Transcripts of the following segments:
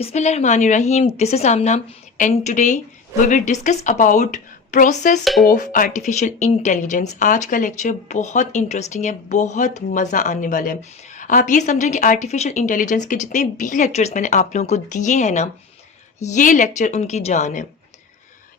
Bismillahirrahmanirrahim. This is Amna, and today we will discuss about process of artificial intelligence. आज का lecture बहुत interesting है, बहुत मज़ा आने वाला है। आप ये समझें कि आर्टिफिशियल इंटेलिजेंस के जितने भी लेक्चर्स मैंने आप लोगों को दिए हैं ना, ये लेक्चर उनकी जान है।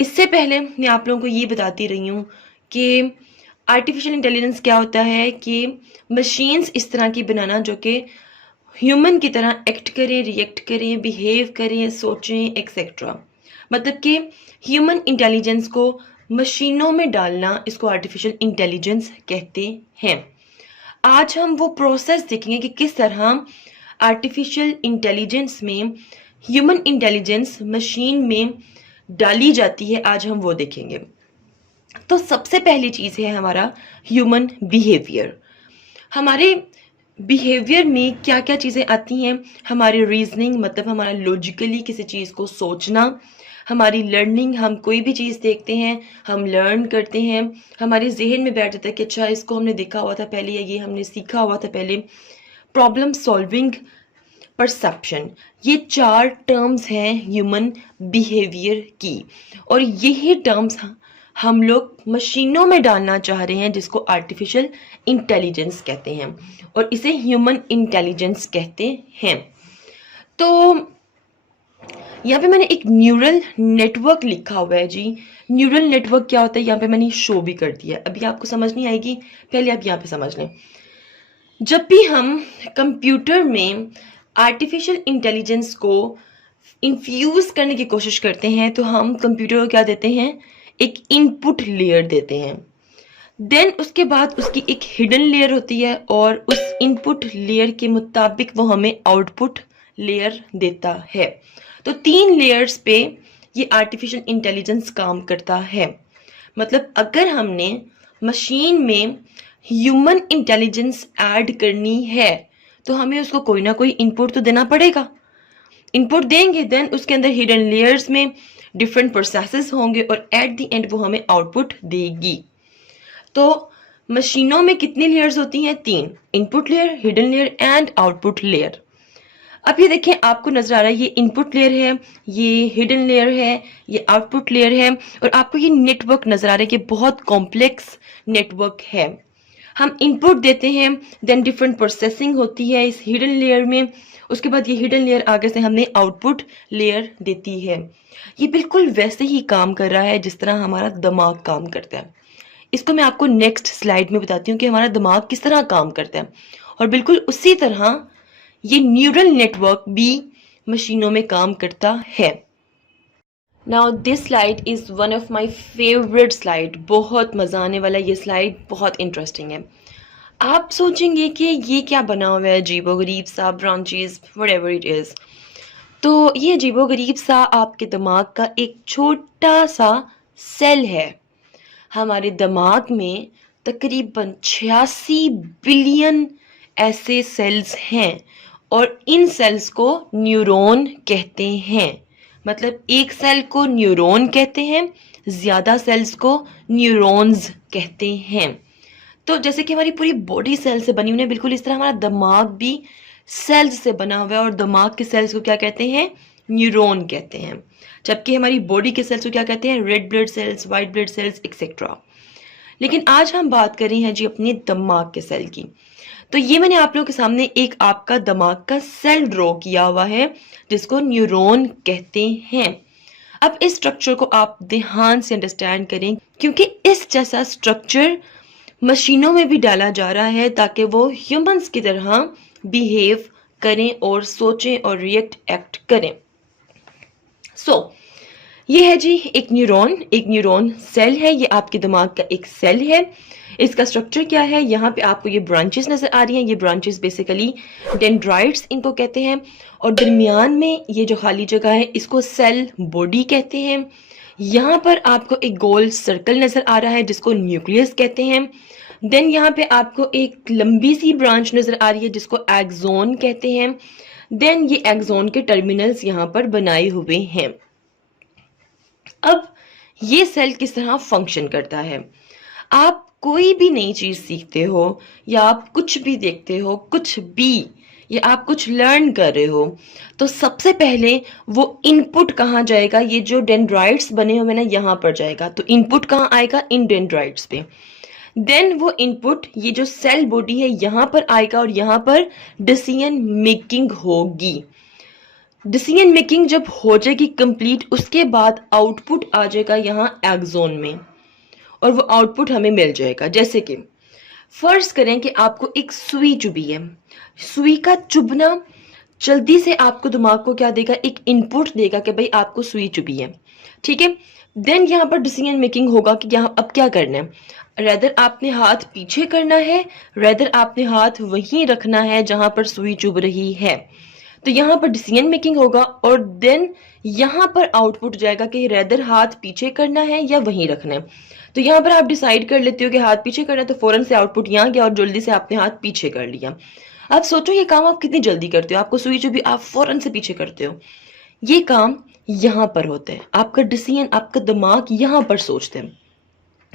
इससे पहले मैं आप लोगों को ये बताती रही हूँ कि आर्टिफिशियल इंटेलिजेंस क्या होता है, कि मशीन्स इस तरह की बनाना जो कि ह्यूमन की तरह एक्ट करें, रिएक्ट करें, बिहेव करें, सोचें एक्सेट्रा। मतलब कि ह्यूमन इंटेलिजेंस को मशीनों में डालना, इसको आर्टिफिशियल इंटेलिजेंस कहते हैं। आज हम वो प्रोसेस देखेंगे कि किस तरह आर्टिफिशियल इंटेलिजेंस में ह्यूमन इंटेलिजेंस मशीन में डाली जाती है। आज हम वो देखेंगे। तो सबसे पहली चीज़ है हमारा ह्यूमन बिहेवियर। हमारे बिहेवियर में क्या क्या चीज़ें आती हैं? हमारी रीजनिंग, मतलब हमारा लॉजिकली किसी चीज़ को सोचना, हमारी लर्निंग, हम कोई भी चीज़ देखते हैं, हम लर्न करते हैं, हमारे जहन में बैठ जाता है कि अच्छा इसको हमने देखा हुआ था पहले, या ये हमने सीखा हुआ था पहले। प्रॉब्लम सॉल्विंग, परसेप्शन, ये 4 टर्म्स हैं ह्यूमन बिहेवियर की, और यही टर्म्स हम लोग मशीनों में डालना चाह रहे हैं, जिसको आर्टिफिशियल इंटेलिजेंस कहते हैं और इसे ह्यूमन इंटेलिजेंस कहते हैं। तो यहाँ पे मैंने एक न्यूरल नेटवर्क लिखा हुआ है जी। न्यूरल नेटवर्क क्या होता है यहाँ पे मैंने शो भी कर दिया। अभी आपको समझ नहीं आएगी, पहले आप यहाँ पे समझ लें। जब भी हम कंप्यूटर में आर्टिफिशियल इंटेलिजेंस को इन्फ्यूज करने की कोशिश करते हैं, तो हम कंप्यूटर को क्या देते हैं? एक इनपुट लेयर देते हैं। देन उसके बाद उसकी एक हिडन लेयर होती है, और उस इनपुट लेयर के मुताबिक वो हमें आउटपुट लेयर देता है। तो 3 लेयर्स पे ये आर्टिफिशियल इंटेलिजेंस काम करता है। मतलब अगर हमने मशीन में ह्यूमन इंटेलिजेंस ऐड करनी है, तो हमें उसको कोई ना कोई इनपुट तो देना पड़ेगा। इनपुट देंगे, देन उसके अंदर हिडन लेयर्स में डिफरेंट प्रोसेसेस होंगे, और एट द एंड वो हमें आउटपुट देगी। तो मशीनों में कितनी लेयर्स होती हैं? 3, input layer, hidden layer and output layer. अब ये देखें, आपको नजर आ रहा है ये इनपुट लेयर है, ये हिडन लेयर है, ये आउटपुट लेयर है, और आपको ये नेटवर्क नजर आ रहा है कि बहुत कॉम्प्लेक्स नेटवर्क है। हम इनपुट देते हैं, देन डिफरेंट प्रोसेसिंग होती है इस हिडन लेयर में, उसके बाद ये हिडन लेयर आगे से हमें आउटपुट लेयर देती है। ये बिल्कुल वैसे ही काम कर रहा है जिस तरह हमारा दिमाग काम करता है। इसको मैं आपको नेक्स्ट स्लाइड में बताती हूँ कि हमारा दिमाग किस तरह काम करता है, और बिल्कुल उसी तरह ये न्यूरल नेटवर्क भी मशीनों में काम करता है। Now this slide is one of my favourite slide. बहुत मज़ा आने वाला ये स्लाइड, बहुत इंटरेस्टिंग है। आप सोचेंगे कि ये क्या बना हुआ है, अजीबोगरीब सा, ब्रांचेस, व्हाटएवर इट इज़। तो ये अजीबोगरीब सा आपके दिमाग का एक छोटा सा सेल है। हमारे दिमाग में तकरीबन 86 बिलियन ऐसे सेल्स हैं, और इन सेल्स को न्यूरॉन कहते हैं। मतलब एक सेल को न्यूरॉन कहते हैं, ज़्यादा सेल्स को न्यूरॉन्स कहते हैं। तो जैसे कि हमारी पूरी बॉडी सेल से बनी हुई है, बिल्कुल इस तरह हमारा दिमाग भी सेल्स से बना हुआ है, और दिमाग के सेल्स को क्या कहते हैं? न्यूरॉन कहते हैं। जबकि हमारी बॉडी के सेल्स को क्या कहते हैं? Red blood cells, white blood cells etcetera. लेकिन आज हम बात कर रहे हैं जी अपने दिमाग के सेल की। तो ये मैंने आप लोगों के सामने एक आपका दिमाग का सेल ड्रॉ किया हुआ है, जिसको न्यूरॉन कहते हैं। अब इस स्ट्रक्चर को आप ध्यान से अंडरस्टैंड करें, क्योंकि इस जैसा स्ट्रक्चर मशीनों में भी डाला जा रहा है ताकि वो ह्यूमंस की तरह बिहेव करें और सोचें और रिएक्ट एक्ट करें। ये है जी एक न्यूरॉन सेल है। ये आपके दिमाग का एक सेल है। इसका स्ट्रक्चर क्या है? यहाँ पे आपको ये ब्रांचेस नजर आ रही हैं। ये ब्रांचेस बेसिकली डेंड्राइट्स इनको कहते हैं, और दरमियान में ये जो खाली जगह है इसको सेल बॉडी कहते हैं। यहाँ पर आपको एक गोल सर्कल नजर आ रहा है जिसको न्यूक्लियस कहते हैं। देन यहाँ पे आपको एक लंबी सी ब्रांच नजर आ रही है जिसको एक्सोन कहते हैं। देन ये एक्सोन के टर्मिनल्स यहाँ पर बनाए हुए हैं। अब ये सेल किस तरह फंक्शन करता है? आप कोई भी नई चीज सीखते हो, या आप कुछ भी देखते हो, कुछ भी, या आप कुछ लर्न कर रहे हो, तो सबसे पहले वो इनपुट कहाँ जाएगा? ये जो डेंड्राइट्स बने हुए ना यहाँ पर जाएगा। तो इनपुट कहाँ आएगा? इन डेंड्राइट्स पे। देन वो इनपुट ये जो सेल बॉडी है यहाँ पर आएगा और यहाँ पर डिसीजन मेकिंग होगी। डिसीजन मेकिंग जब हो जाएगी कंप्लीट, उसके बाद आउटपुट आ जाएगा यहाँ एक्सोन में और वो आउटपुट हमें मिल जाएगा। जैसे कि फर्ज करें कि आपको एक सुई चुभी है। सुई का चुभना जल्दी से आपको दिमाग को क्या देगा? एक इनपुट देगा कि भाई आपको सुई चुभी है। ठीक है, देन यहाँ पर डिसीजन मेकिंग होगा कि यहाँ अब क्या करना है। रेदर आपने हाथ पीछे करना है, रेदर आपने हाथ वहीं रखना है जहां पर सुई चुभ रही है। तो यहाँ पर डिसीजन मेकिंग होगा और देन यहाँ पर आउटपुट जाएगा कि रेदर हाथ पीछे करना है या वहीं रखना है। तो यहाँ पर आप डिसाइड कर लेते हो कि हाथ पीछे करना है, तो फौरन से आउटपुट यहाँ गया और जल्दी से आपने हाथ पीछे कर लिया। आप सोचो ये काम आप कितनी जल्दी करते हो। आपको सुई चुभी, आप फौरन से पीछे करते हो। ये काम यहाँ पर होता है। आपका डिसीजन, आपका दिमाग यहाँ पर सोचते हैं।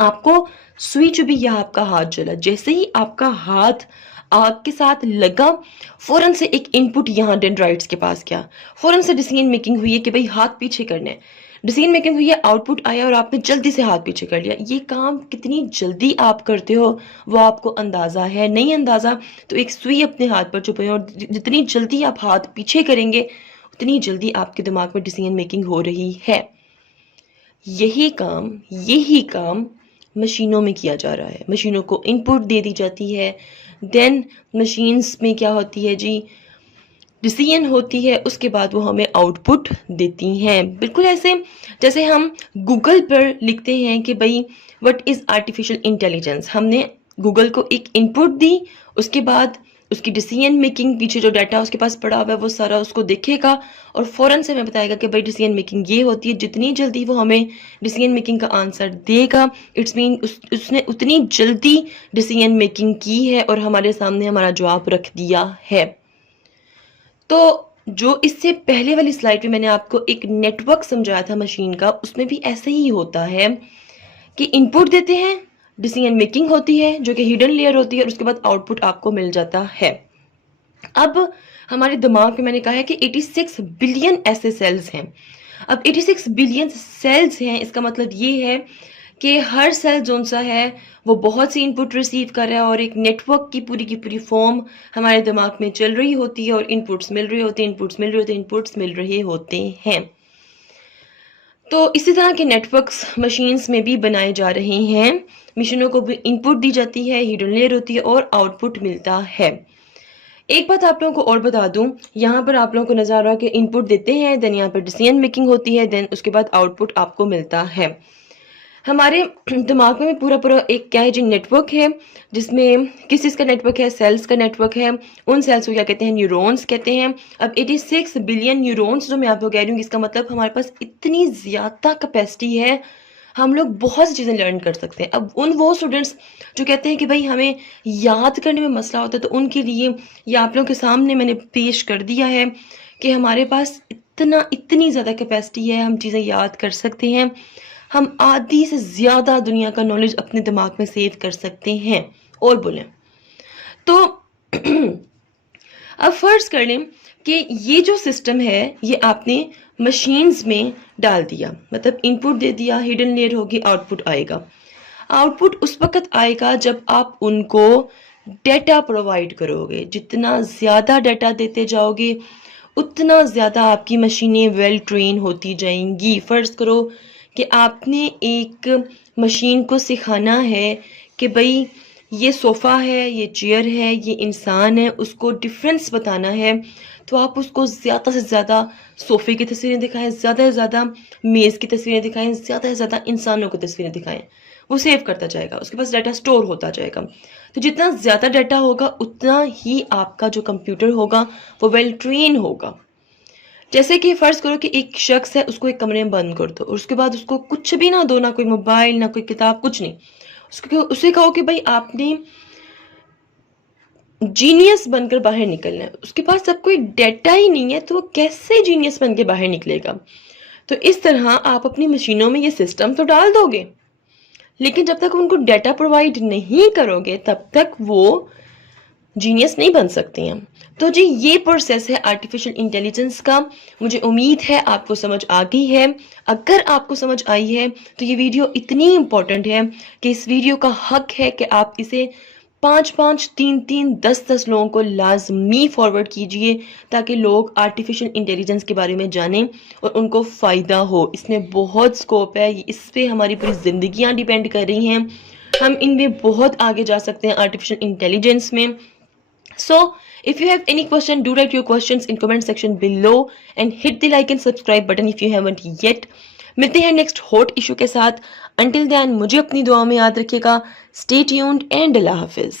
आपको सुई चुभी या आपका हाथ जला, जैसे ही आपका हाथ आग के साथ लगा, फौरन से एक इनपुट यहाँ डेंड्राइट्स के पास गया, फौरन से डिसीजन मेकिंग हुई है कि भाई हाथ पीछे करना है। डिसीजन मेकिंग हुई है, आउटपुट आया और आपने जल्दी से हाथ पीछे कर लिया। ये काम कितनी जल्दी आप करते हो वो आपको अंदाजा है? नहीं अंदाजा तो एक सुई अपने हाथ पर चुपे और जितनी जल्दी आप हाथ पीछे करेंगे उतनी जल्दी आपके दिमाग में डिसीजन मेकिंग हो रही है। यही काम मशीनों में किया जा रहा है। मशीनों को इनपुट दे दी जाती है, देन मशीन्स में क्या होती है जी? डिसीजन होती है, उसके बाद वो हमें आउटपुट देती हैं। बिल्कुल ऐसे जैसे हम गूगल पर लिखते हैं कि भाई व्हाट इज आर्टिफिशियल इंटेलिजेंस। हमने गूगल को एक इनपुट दी, उसके बाद उसकी डिसीजन मेकिंग, पीछे जो डाटा उसके पास पड़ा हुआ है वो सारा उसको देखेगा और फौरन से हमें बताएगा कि भाई डिसीजन मेकिंग ये होती है। जितनी जल्दी वो हमें डिसीजन मेकिंग का आंसर देगा, इट्स मीन उसने उतनी जल्दी डिसीजन मेकिंग की है और हमारे सामने हमारा जवाब रख दिया है। तो जो इससे पहले वाली स्लाइड में मैंने आपको एक नेटवर्क समझाया था मशीन का, उसमें भी ऐसे ही होता है कि इनपुट देते हैं, डिसीजन मेकिंग होती है जो कि हिडन लेयर होती है और उसके बाद आउटपुट आपको मिल जाता है। अब हमारे दिमाग में मैंने कहा है कि 86 बिलियन ऐसे सेल्स हैं। अब 86 बिलियन सेल्स हैं, इसका मतलब ये है कि हर सेल जोन सा है वो बहुत सी इनपुट रिसीव कर रहा है और एक नेटवर्क की पूरी फॉर्म हमारे दिमाग में चल रही होती है और इनपुट्स मिल रहे होते हैं, इनपुट्स मिल रहे होते हैं। तो इसी तरह के नेटवर्क्स मशीन्स में भी बनाए जा रहे हैं। मशीनों को भी इनपुट दी जाती है, हिडन लेयर होती है और आउटपुट मिलता है। एक बात आप लोगों को और बता दूं, यहाँ पर आप लोगों को नजर आ रहा है कि इनपुट देते हैं, देन यहाँ पर डिसीजन मेकिंग होती है, देन उसके बाद आउटपुट आपको मिलता है। हमारे दिमाग में पूरा एक क्या है जी? नेटवर्क है, जिसमें किस चीज़ का नेटवर्क है? सेल्स का नेटवर्क है। उन सेल्स को क्या कहते हैं? न्यूरॉन्स कहते हैं। अब 86 बिलियन न्यूरॉन्स जो मैं आपको कह रही हूँ, इसका मतलब हमारे पास इतनी ज़्यादा कैपेसिटी है, हम लोग बहुत सी चीज़ें लर्न कर सकते हैं। अब वो स्टूडेंट्स जो कहते हैं कि भाई हमें याद करने में मसला होता है, तो उनके लिए ये आप लोगों के सामने मैंने पेश कर दिया है कि हमारे पास इतनी ज़्यादा कैपेसिटी है, हम चीज़ें याद कर सकते हैं। हम आधी से ज़्यादा दुनिया का नॉलेज अपने दिमाग में सेव कर सकते हैं। और बोलें तो अब फर्ज कर लें कि ये जो सिस्टम है ये आपने मशीन्स में डाल दिया, मतलब इनपुट दे दिया, हिडन लेयर होगी, आउटपुट आएगा। आउटपुट उस वक्त आएगा जब आप उनको डेटा प्रोवाइड करोगे। जितना ज़्यादा डेटा देते जाओगे उतना ज़्यादा आपकी मशीनें वेल ट्रेन होती जाएंगी। फ़र्ज़ करो कि आपने एक मशीन को सिखाना है कि भाई ये सोफ़ा है, ये चेयर है, ये इंसान है, उसको डिफरेंस बताना है, तो आप उसको ज़्यादा से ज़्यादा सोफ़े की तस्वीरें दिखाएं, ज़्यादा से ज़्यादा मेज़ की तस्वीरें दिखाएं, ज़्यादा से ज़्यादा इंसानों की तस्वीरें दिखाएं। वो सेव करता जाएगा, उसके पास डाटा स्टोर होता जाएगा। तो जितना ज़्यादा डाटा होगा उतना ही आपका जो कंप्यूटर होगा वो वेल ट्रेन होगा। जैसे कि फ़र्ज़ करो कि एक शख्स है, उसको एक कमरे में बंद कर दो और उसके बाद उसको कुछ भी ना दो, ना कोई मोबाइल, ना कोई किताब, कुछ नहीं। उसे कहो कि भाई आपने जीनियस बनकर बाहर निकलना है। उसके पास अब कोई डेटा ही नहीं है, तो वो कैसे जीनियस बन के बाहर निकलेगा? तो इस तरह आप अपनी मशीनों में ये सिस्टम तो डाल दोगे, लेकिन जब तक उनको डाटा प्रोवाइड नहीं करोगे तब तक वो जीनियस नहीं बन सकती हैं। तो जी ये प्रोसेस है आर्टिफिशियल इंटेलिजेंस का। मुझे उम्मीद है आपको समझ आ गई है। अगर आपको समझ आई है तो ये वीडियो इतनी इम्पोर्टेंट है कि इस वीडियो का हक है कि आप इसे 5-5, 3-3, 10-10 लोगों को लाजमी फॉरवर्ड कीजिए ताकि लोग आर्टिफिशियल इंटेलिजेंस के बारे में जानें और उनको फ़ायदा हो। इसमें बहुत स्कोप है, इस पे हमारी पूरी ज़िंदगियाँ डिपेंड कर रही हैं। हम इनमें बहुत आगे जा सकते हैं आर्टिफिशियल इंटेलिजेंस में। So, if you have any question, do write your questions in comment section below and hit the like and subscribe button if you haven't yet. मिलते हैं नेक्स्ट हॉट इशू के साथ। Until then, मुझे अपनी दुआ में याद रखिएगा। Stay tuned and Allah Hafiz.